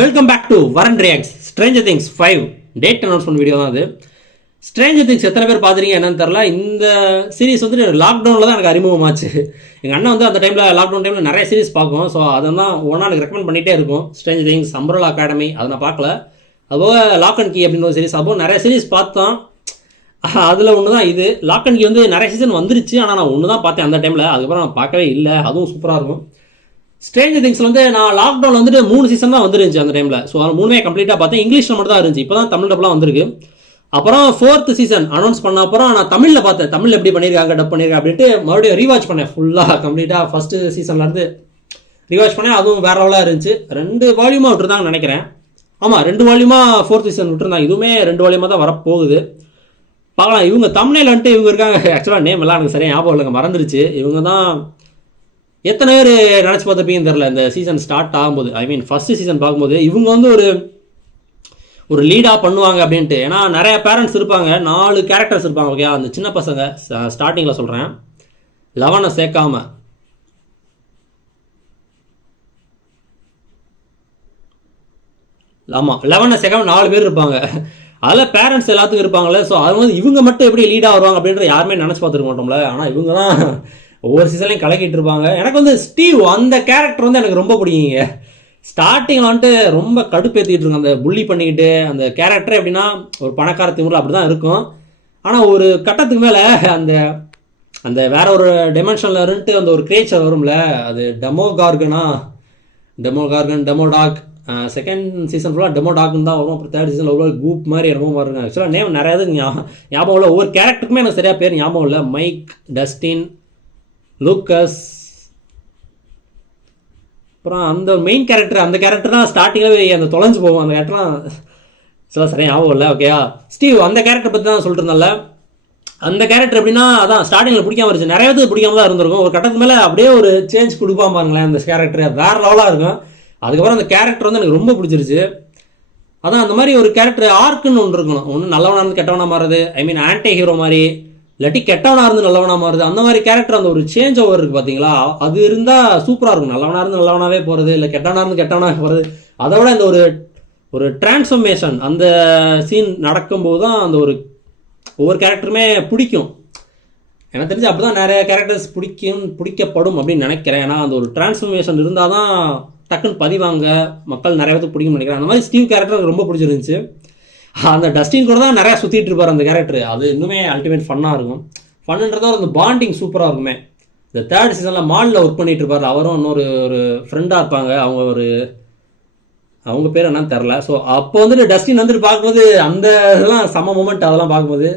Welcome back to வரன் reacts. Stranger things 5 date announcement video தான் அது. ஸ்ட்ரேஞ்சர் திங்ஸ் எத்தனை பேர் பார்த்துறீங்க என்னன்னு தெரில. இந்த சீரிஸ் வந்து லாக்டவுனில் தான் எனக்கு அறிமுகமாச்சு. எங்கள் அண்ணன் வந்து அந்த டைமில் லாக்டவுன் டைமில் நிறைய சீரிஸ் பார்க்கும். ஸோ அதை தான் ஒன்றா எனக்கு ரெக்கமெண்ட் பண்ணிகிட்டே இருக்கும். ஸ்ட்ரேஞ்சர் திங்ஸ், அம்பரலா அகாடமி அதை நான் பார்க்கல. அதுபோக லாக் அண்ட் கீ அப்படின்னு ஒரு சீரிஸ், அப்போ நிறைய சீரிஸ் பார்த்தோம். அதில் ஒன்று தான் இது. லாக் அண்ட் கீ வந்து நிறைய சீசன் வந்துருச்சு, ஆனால் நான் ஒன்று தான் பார்த்தேன் அந்த டைமில். அதுக்கப்புறம் நான் பார்க்கவே இல்லை. அதுவும் சூப்பராக இருக்கும். ஸ்ட்ரேஞ்சர் திங்ஸ் வந்து நான் லாக்டவுன் வந்துட்டு 3 சீசன் தான் வந்துருந்துச்சு அந்த டைமில். ஸோ அது 3மே கம்ப்ளீட்டாக பார்த்தேன். இங்கிலீஷில் மட்டும் தான் இருந்துச்சு. இப்போ தான் தமிழ் டப்லாம் வந்திருக்கு. அப்புறம் 4th சீசன் அனௌன்ஸ் பண்ண அப்புறம் நான் தமிழில் பார்த்தேன். தமிழில் எப்படி பண்ணியிருக்காங்க, டப் பண்ணியிருக்காங்க அப்படின்ட்டு மறுபடியும் ரீவாச் பண்ணேன். ஃபுல்லாக கம்ப்ளீட்டாக ஃபஸ்ட்டு சீசன்லேருந்து ரீவாச் பண்ணேன். அதுவும் வேற லெவலாக இருந்துச்சு. 2 வால்யூமாக விட்டுருந்தாங்கன்னு நினைக்கிறேன். ஆமாம், 2 வால்யூமாக 4th சீசன் விட்டுருந்தாங்க. இதுவுமே 2 வால்யூமாக தான் வரப்போகுது. பார்க்கலாம். இவங்க தமிழில் வந்துட்டு இவங்க இருக்காங்க. ஆக்சுவலாக நேம் எல்லாம் எனக்கு சரியாக ஞாபகம் இல்லைங்க, மறந்துருச்சு. இவங்க தான் எத்தனை பேர் நினச்சி பார்த்துப்பீங்கன்னு தெரில. இந்த சீசன் ஸ்டார்ட் ஆகும்போது, ஐ மீன் ஃபஸ்ட்டு சீசன் பார்க்கும்போது இவங்க வந்து ஒரு லீடாக பண்ணுவாங்க அப்படின்ட்டு. ஏன்னா நிறைய பேரண்ட்ஸ் இருப்பாங்க, 4 கேரக்டர்ஸ் இருப்பாங்க. ஓகே, அந்த சின்ன பசங்க ஸ்டார்டிங்கில் சொல்கிறேன், 11 சேர்க்காம. ஆமாம், 11 சேர்க்காம 4 பேர் இருப்பாங்க. அதில் பேரண்ட்ஸ் எல்லாத்துக்கும் இருப்பாங்களே. ஸோ அது வந்து இவங்க மட்டும் எப்படி லீடாக வருவாங்க அப்படின்ற யாருமே நினச்சி பார்த்துருக்க மாட்டோம்ல. ஆனால் இவங்க தான் ஒவ்வொரு சீசன்லையும் கலக்கிட்டு இருப்பாங்க. எனக்கு வந்து ஸ்டீவ் அந்த கேரக்டர் வந்து எனக்கு ரொம்ப பிடிக்குங்க. ஸ்டார்டிங்கில் வந்துட்டு ரொம்ப கடுப்பேற்றிக்கிட்டு இருக்கும், அந்த புள்ளி பண்ணிக்கிட்டு. அந்த கேரக்டர் எப்படின்னா ஒரு பணக்கார திமுறை அப்படி தான் இருக்கும். ஆனால் ஒரு கட்டத்துக்கு மேலே அந்த அந்த வேற ஒரு டைமென்ஷனில் இருந்துட்டு அந்த ஒரு கிரியேச்சர் வரும்ல, அது டெமோடாக். செகண்ட் சீசன் ஃபுல்லாக டெமோடாக்னு தான் வரும். அப்புறம் 3rd சீசனில் ஒரு கூப் மாதிரி என்னமோ வருங்க. ஆக்சுவலாக நேம் நிறையா இது ஞாபகம் இல்லை. ஒவ்வொரு கேரக்டருக்குமே எனக்கு சரியாக பேர் ஞாபகம் இல்லை. மைக், டஸ்டின், லூக்கஸ், அப்புறம் அந்த மெயின் கேரக்டர், அந்த கேரக்டர் தான் ஸ்டார்டிங்கில் அந்த தொலைஞ்சு போவோம். அந்த கேரக்டர்லாம் சில சரியாக ஞாபகம் இல்லை. ஓகேயா, ஸ்டீவ் அந்த கேரக்டர் பற்றி தான் சொல்லிட்டு இருந்தேன்ல. அந்த கேரக்டர் எப்படின்னா அதான் ஸ்டார்டிங்கில் பிடிக்காம இருந்துச்சு. நிறைய பேருக்கு பிடிக்காம தான் இருந்திருக்கும். ஒரு கட்டத்துக்கு மேலே அப்படியே ஒரு சேஞ்ச் கொடுப்பாம பாருங்களேன். அந்த கேரக்டர் வேறு லெவலாக இருக்கும். அதுக்கப்புறம் அந்த கேரக்டர் வந்து எனக்கு ரொம்ப பிடிச்சிருச்சு. அதான் அந்த மாதிரி ஒரு கேரக்டர் ஆர்க்குன்னு ஒன்று இருக்கணும். ஒன்று நல்லவனாக இருந்து கெட்டவனாக மாறுறது, ஐ மீன் ஆன்டி ஹீரோ மாதிரி, இல்லாட்டி கெட்டவனாக இருந்து நல்லவனாக மாறுது. அந்த மாதிரி கேரக்டர், அந்த ஒரு சேஞ்ச் ஓவர் இருக்குது பார்த்தீங்களா, அது இருந்தால் சூப்பராக இருக்கும். நல்லவனாக இருந்து நல்லவனாகவே போகிறது, இல்லை கெட்டவனாக இருந்து கெட்டவனாக போகிறது. அதை விட இந்த ஒரு டிரான்ஸ்ஃபர்மேஷன் அந்த சீன் நடக்கும்போது தான் அந்த ஒவ்வொரு கேரக்டருமே பிடிக்கும். எனக்கு தெரிஞ்சு அப்படி தான் நிறைய கேரக்டர்ஸ் பிடிக்கப்படும் அப்படின்னு நினைக்கிறேன். ஏன்னா அந்த ஒரு டிரான்ஸ்ஃபர்மேஷன் இருந்தால் தான் டக்குன்னு பதிவாங்க, மக்கள் நிறைய பேருக்கு பிடிக்கும்னு நினைக்கிறேன். அந்த மாதிரி ஸ்டீவ் கேரக்டர் எனக்கு ரொம்ப பிடிச்சிருந்துச்சு. அந்த டஸ்டின் கூட தான் நிறையா சுற்றிட்டு இருப்பார் அந்த கேரக்டர். அது இன்னுமே அல்டிமேட் ஃபன்னாக இருக்கும். ஃபன்னுன்றதோ அந்த பாண்டிங் சூப்பராக இருக்குமே. இந்த 3rd சீசனில் மாலில் ஒர்க் பண்ணிட்டு இருப்பார். அவரும் இன்னொரு ஃப்ரெண்டாக இருப்பாங்க. அவங்க பேர் என்னன்னு தெரில. ஸோ அப்போ வந்துட்டு டஸ்டின் வந்துட்டு பார்க்கும்போது அந்த இதெல்லாம் செம்ம மூமெண்ட். அதெல்லாம் பார்க்கும்போது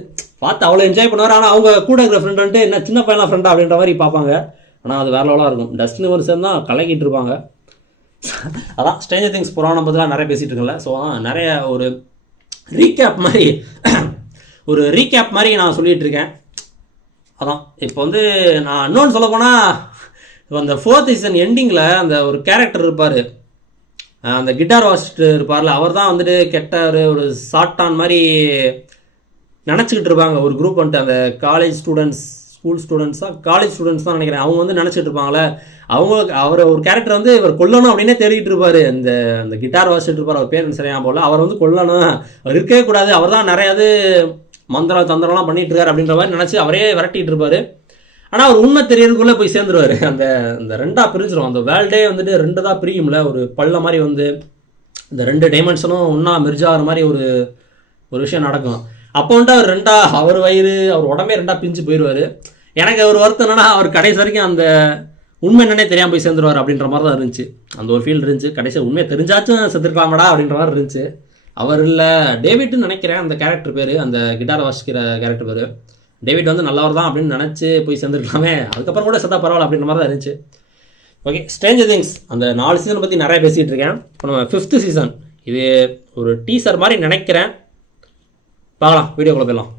பார்த்து அவ்வளோ என்ஜாய் பண்ணுவார். ஆனால் அவங்க கூட இருக்கிற ஃப்ரெண்ட் வந்துட்டு என்ன சின்ன பையனா ஃப்ரெண்டா அப்படின்ற மாதிரி பார்ப்பாங்க. ஆனால் அது வேற லெவலாக இருக்கும். டஸ்டின் ஒரு சேர்ந்து தான் கலக்கிட்டு இருப்பாங்க. அதான் ஸ்ட்ரேஞ்சர் திங்ஸ் புராணம் பற்றிலாம் நிறைய பேசிகிட்டு இருக்கல. ஸோ நிறைய ஒரு ரீகேப் மாதிரி நான் சொல்லிகிட்டு இருக்கேன். அதான் இப்போ வந்து நான் இன்னொன்று சொல்ல போனால், அந்த 4th சீசன் எண்டிங்கில் அந்த ஒரு கேரக்டர் இருப்பார், அந்த கிட்டார் வாசிச்சுட்டு இருப்பார்ல, அவர் தான் வந்துட்டு கெட்ட ஒரு சாட்டான் மாதிரி நினச்சிக்கிட்டு இருப்பாங்க ஒரு குரூப் வந்துட்டு. அந்த காலேஜ் ஸ்டூடெண்ட்ஸ் தான் நினைக்கிறேன். அவங்க வந்து நினச்சிட்டு இருப்பாங்களே, அவர் ஒரு கேரக்டர் வந்து இவர் கொல்லணும் அப்படின்னே தேடிட்டு இருப்பாரு. அந்த கிட்டார் வாசிச்சுட்டு இருப்பார், அவர் பேர் சரியா போல. அவர் வந்து கொல்லணும், அவர் இருக்கவே கூடாது, அவர் தான் நிறையாது மந்திரம் தந்திரம்லாம் பண்ணிட்டு இருக்காரு அப்படின்ற மாதிரி நினச்சி அவரே விரட்டிட்டு இருப்பாரு. ஆனால் அவர் உண்மை தெரியறதுக்குள்ளே போய் சேர்ந்துருவார். அந்த 2ஆக பிரிஞ்சிடும். அந்த வேர்ல்டே வந்துட்டு 2 தான் பிரியும்ல. ஒரு பள்ள மாதிரி வந்து இந்த 2 டைமென்ஷனும் ஒன்றா மெர்ஜ் ஆகிற மாதிரி ஒரு விஷயம் நடக்கும். அப்போ வந்துட்டு அவர் 2ஆ, அவர் வயிறு, அவர் உடம்பே 2ஆக பிரிஞ்சு போயிடுவார். எனக்கு ஒரு வருத்தம் என்னன்னா, அவர் கடைசி வரைக்கும் அந்த உண்மை என்னன்னே தெரியாமல் போய் சேர்ந்துருவார் அப்படின்ற மாதிரி தான் இருந்துச்சு. அந்த ஒரு ஃபீல் இருந்துச்சு. கடைசியாக உண்மையை தெரிஞ்சாச்சும் செத்துருக்கலாமடா அப்படின்ற மாதிரி இருந்துச்சு. அவர் இல்லை, டேவிட்னு நினைக்கிறேன் அந்த கேரக்டர் பேர், அந்த கிட்டாரை வாசிக்கிற கேரக்டர் பேர். டேவிட் வந்து நல்லவர் தான் அப்படின்னு நினச்சி போய் சேர்ந்துருக்கலாமே, அதுக்கப்புறம் கூட செத்தா பரவாயில்ல அப்படின்ற மாதிரி தான் இருந்துச்சு. ஓகே, ஸ்ட்ரேஞ்சர் திங்ஸ் அந்த 4 சீசனை பற்றி நிறைய பேசிகிட்டு இருக்கேன். இப்போ நம்ம 5th சீசன், இது ஒரு டீசர் மாதிரி நினைக்கிறேன். பார்க்கலாம், வீடியோக்குள்ளே போயிடலாம்.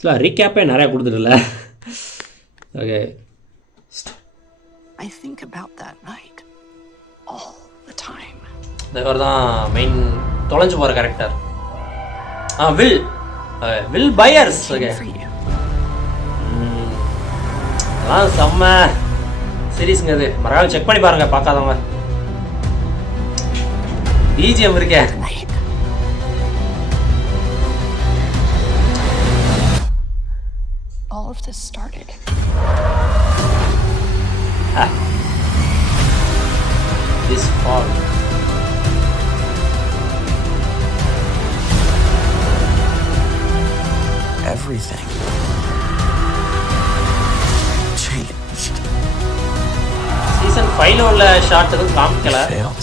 இல்லை, ரீகேப்பே நிறையா கொடுத்துட்டுல. Okay, I think about that night all the time. இவர் தான் மெயின் தொலைஞ்சு போகிற கேரக்டர். Will buyers. ஓகே, அதெல்லாம் செம்ம சீரீஸுங்க. அது மறக்காம செக் பண்ணி பாருங்கள் பார்க்காதவங்க. பிஜிஎம் இருக்கே. Tonight. All of this started. This fall. Everything changed. Season 5ல உள்ள ஷாட் எதுவும் காமிக்கல. Failed.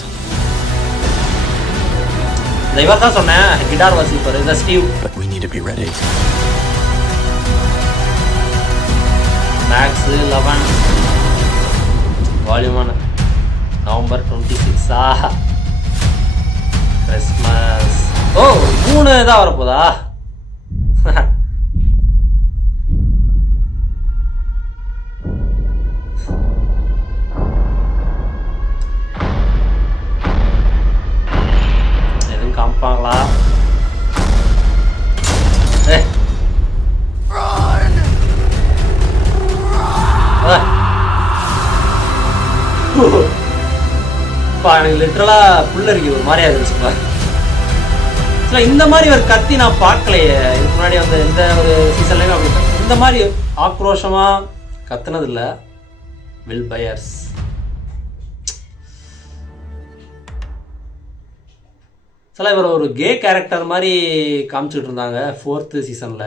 இந்த இவர் தான் சொன்னேன் கிட்டார் வாசிப்பார் இந்த Steve. But we need to be ready. Max 11 volume 1 November 26 Christmas. ஓ 3 தான் வரப்போதா? எதுவும் காமிப்பாங்களா? எனக்கு லிட்டரலா புல்லரிக்க ஒரு மாதிரியா இருந்துச்சுப்பா. இந்த மாதிரி ஒரு கத்தி நான் பார்க்கலையே இதுக்கு முன்னாடி வந்து எந்த ஒரு சீசன்லையும். அப்படி இந்த மாதிரி ஆக்ரோஷமா கத்துனது இல்லை. வில் பயர்ஸ் சில இவர் ஒரு கே கேரக்டர் மாதிரி காமிச்சிட்டு இருந்தாங்க 4th சீசனில்.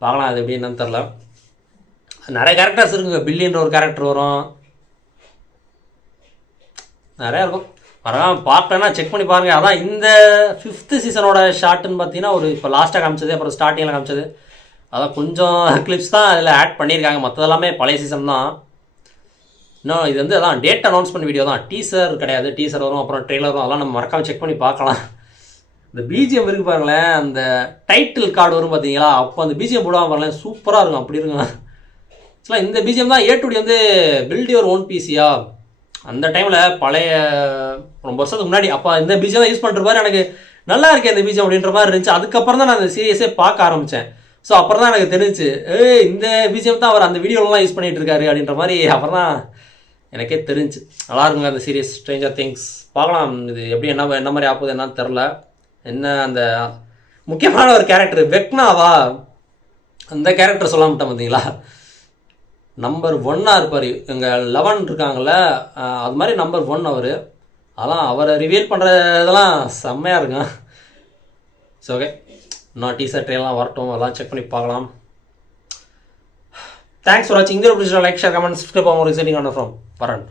பார்க்கலாம் அது எப்படி என்னன்னு தெரில. நிறைய கேரக்டர்ஸ் இருக்குங்க. பில்லின்ற ஒரு கேரக்டர் வரும், நிறையா இருக்கும். பரவாயில்ல பார்க்கலன்னா செக் பண்ணி பாருங்கள். அதான் இந்த 5th சீசனோட ஷார்ட்டுன்னு பார்த்தீங்கன்னா ஒரு இப்போ லாஸ்ட்டாக காமிச்சது, அப்புறம் ஸ்டார்டிங்கில் காமிச்சது, அதான் கொஞ்சம் கிளிப்ஸ் தான் அதில் ஆட் பண்ணியிருக்காங்க. மற்றதெல்லாமே பழைய சீசன் தான். இன்னும் இது வந்து அதான் டேட் அனௌன்ஸ்மெண்ட் வீடியோ தான், டீசர் கிடையாது. டீசர் வரும், அப்புறம் ட்ரெய்லர் வரும், அதெல்லாம் நம்ம மறக்காமல் செக் பண்ணி பார்க்கலாம். இந்த பிஜிஎம் இருக்குது பாருங்களேன், அந்த டைட்டில் கார்டு வரும் பார்த்தீங்களா, அப்போ அந்த பிஜிஎம் போடுவாங்க பாருங்களேன், சூப்பராக இருக்கும். அப்படி இருக்குங்க. ஆக்சுவலாக இந்த பிஜிஎம் தான் A2D வந்து பில்ட் யுவர் ஓன் பிசியா அந்த டைமில் பழைய ரொம்ப வருஷத்துக்கு முன்னாடி. அப்போ இந்த பிஜிஎம் தான் யூஸ் பண்ணுறப்பாரு. எனக்கு நல்லா இருக்கேன் இந்த பிஜிஎம் அப்படின்ற மாதிரி இருந்துச்சு. அதுக்கப்புறம் தான் நான் அந்த சீரியஸே பார்க்க ஆரம்பித்தேன். ஸோ அப்புறம் தான் எனக்கு தெரிஞ்சிச்சு இந்த பிஜிஎம் தான் அவர் அந்த வீடியோலாம் யூஸ் பண்ணிகிட்டு இருக்காரு அப்படின்ற மாதிரி அப்புறம் தான் எனக்கே தெரிஞ்சு. நல்லா இருக்குங்க அந்த சீரியஸ் ஸ்ட்ரேஞ்சர் திங்ஸ். பார்க்கலாம் இது எப்படி என்ன மாதிரி ஆகுது என்னன்னு தெரில. என்ன அந்த முக்கியமான ஒரு கேரக்டர் வெக்னாவா, அந்த கேரக்டர் சொல்ல மாட்டேன் பார்த்தீங்களா, நம்பர் 1 இருப்பார். எங்கள் 11 இருக்காங்கள்ல, அது மாதிரி நம்பர் 1 அவர். அதெல்லாம் அவரை ரிவீல் பண்ணுறதெல்லாம் செம்மையாக இருக்குங்க. ஸோ ஓகே, இன்னும் டீசர் ட்ரெயிலாம் வரட்டும், அதெல்லாம் செக் பண்ணி பார்க்கலாம். தேங்க்ஸ் ஃபார் வாட்சிங். இந்த பிடிச்சா லைக், ஷேர், கமெண்ட், சப்ஸ்கிரைப் ஆகும். ரிசைனிங் ஆன் ஃப்ரம் வரன்.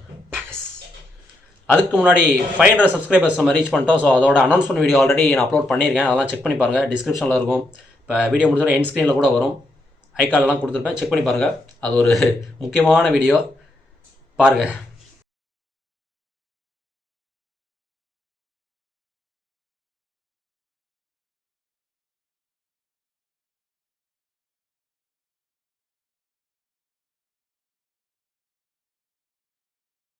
அதுக்கு முன்னாடி 500 சப்ஸ்கிரைபர்ஸ் நம்ம ரீச் பண்ணிட்டோம். ஸோ அதோட அனௌன்ஸ்மெண்ட் வீடியோ ஆல்ரெடி நான் அப்லோட் பண்ணியிருக்கேன், அதெல்லாம் செக் பண்ணி பாருங்கள். டிஸ்கிரிப்ஷனில் இருக்கும். இப்போ வீடியோ முடிஞ்சோட எண்ட் ஸ்க்ரீனில் கூட வரும், ஐகார்டெலாம் கொடுத்துருப்பேன், செக் பண்ணி பாருங்கள். அது ஒரு முக்கியமான வீடியோ, பாருங்கள்.